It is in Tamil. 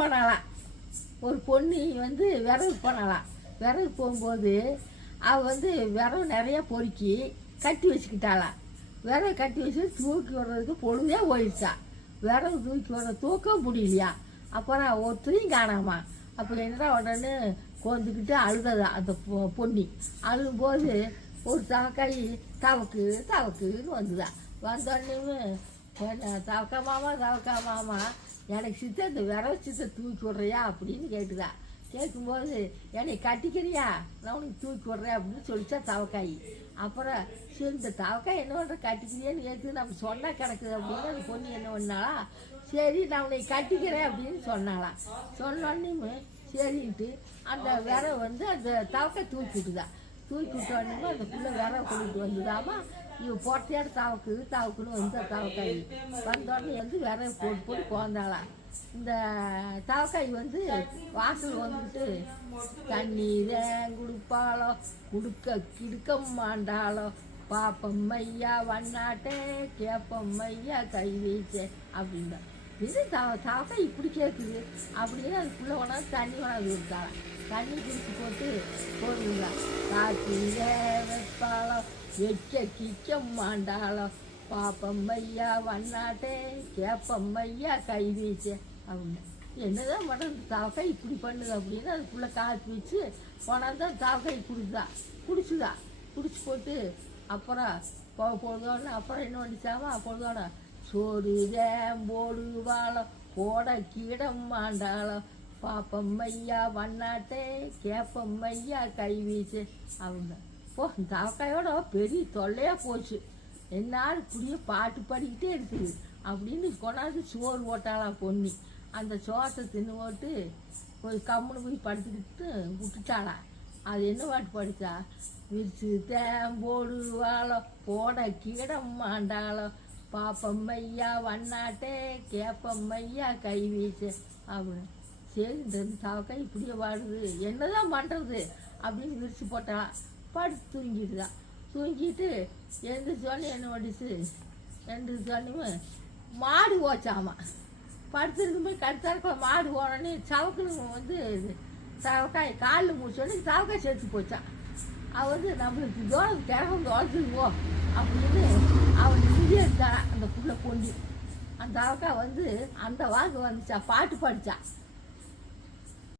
போனாலாம். ஒரு பொண்ணு வந்து விறகு போனாலாம். விறகு போகும்போது அவள் வந்து விறகு நிறைய பொறுக்கி கட்டி வச்சுக்கிட்டாளாம். விறகு கட்டி வச்சு தூக்கி விடுறதுக்கு பொழுதே போயிடுச்சா. விறகு தூக்கி விட தூக்க முடியலையா. அப்புறம் ஒருத்தரையும் காணாமா. அப்போ என்னடா உடனே கோந்துக்கிட்டு அழுததா அந்த பொண்ணி. அழுகும்போது ஒரு தவக்காய் தவக்கு தவக்குன்னு வந்துதான். வந்தோடனே தவக்கா மாமா எனக்கு சித்த இந்த விரவ சித்த தூக்கி விட்றியா அப்படின்னு கேட்டுதா. கேட்கும்போது என்னை கட்டிக்கிறியா, நான் உனக்கு தூக்கி விட்றேன் அப்படின்னு சொல்லிச்சா தவக்காய். அப்புறம் சரி இந்த தவக்காய் என்ன பண்ணுற கட்டிக்கிறியான்னு கேட்டு நம்ம சொன்னால் கிடக்குது அப்படின்னு அந்த பொண்ணு என்ன பண்ணாலா, சரி நான் உன்னை கட்டிக்கிறேன் அப்படின்னு சொன்னாலாம். சொன்னோடனே சரின்ட்டு அந்த விரவை வந்து அந்த தவக்காய் தூக்கிட்டுதான். தூக்கி விட்டோடனே அந்த பிள்ளை விரவை கொண்டுட்டு வந்துதாமா. இவன் போட்டையாடு தாவுக்குன்னு வந்து தவக்காய் வந்தோடனே வந்து விரவை போட்டு குழந்தாளாம். இந்த தவக்காய் வந்து வாசல் வந்துட்டு தண்ணீரே கொடுப்பாளோ கிடுக்க மாண்டாளோ பாப்பம் ஐயா வண்ணாட்டே கேப்பம் ஐயா கை வீச்சே அப்படின்னா இது தவக்காய் இப்படி கேட்குது அப்படின்னு அதுக்குள்ளே கொண்டாந்து தண்ணி கொண்டாந்து கொடுத்தாளாம். தண்ணி குடிச்சு போட்டு போடுங்களா காத்திலே வைப்பாளோ கிக்க மாண்டாளோ பாப்பம் ஐயா வண்ணாட்டே கேப்பம் ஐயா கை வீச்சே அப்படின்னு. என்னதான் பண்ணுறது, தவக்காய் இப்படி பண்ணுது அப்படின்னு அதுக்குள்ளே காய்ச்சி வச்சு கொண்டாந்து தவக்காய் குடிச்சுதா. குடிச்சு போட்டு அப்புறம் பொழுதோடனே அப்புறம் என்ன பண்ணிச்சாமா பொழுதோட சோறு போடு வாழம் போட கீடம் மாண்டாளோ பாப்பம் ஐயா வண்ணாட்டே கேப்பம் ஐயா கை வீச்சு அவங்க. தவக்காயோட பெரிய தொல்லையாக போச்சு. என்னால் இப்படியே பாட்டு பாடிக்கிட்டே இருக்குது அப்படின்னு கொண்டாந்து சோறு போட்டாலாம் பொண்ணி. அந்த சோத்தை தின்னு போட்டு போய் கம்முன்னு போய் படுத்துக்கிட்டு விட்டுட்டாளாம். அது என்ன பாட்டு படித்தா, விரிச்சு தேம்போடு வாழோ போட கீடம் மாண்டாளோ பாப்பம் ஐயா வண்ணாட்டே கேப்பம் ஐயா கை வீச்சு அப்படின்னு. சரி இந்த தவக்காய் இப்படியே வாடுது என்னதான் பண்ணுறது அப்படின்னு விரிச்சு போட்டாலாம். படுத்து தூங்கிட்டுதான். தூங்கிட்டு எழுந்திரிச்சோன்னே என்ன பண்ணிச்சு, எழுந்திரிச்சோன்னே மாடு ஓச்சாமா. படுத்துருக்கு போய் கடுத்தாருக்க மாடு ஓடனே சவக்குன்னு வந்து தவக்காய் காலில் முடிச்சோடனே தவக்காய் செத்து போச்சான். அவள் வந்து நம்மளுக்கு கிரகம் தோழத்துக்கு அப்படின்னு அவன் இங்கே இருந்தான் அந்த புள்ள பொண்ணு. அந்த தவக்காய் வந்து அந்த வாக்கு வந்துச்சா பாட்டு படித்தான்.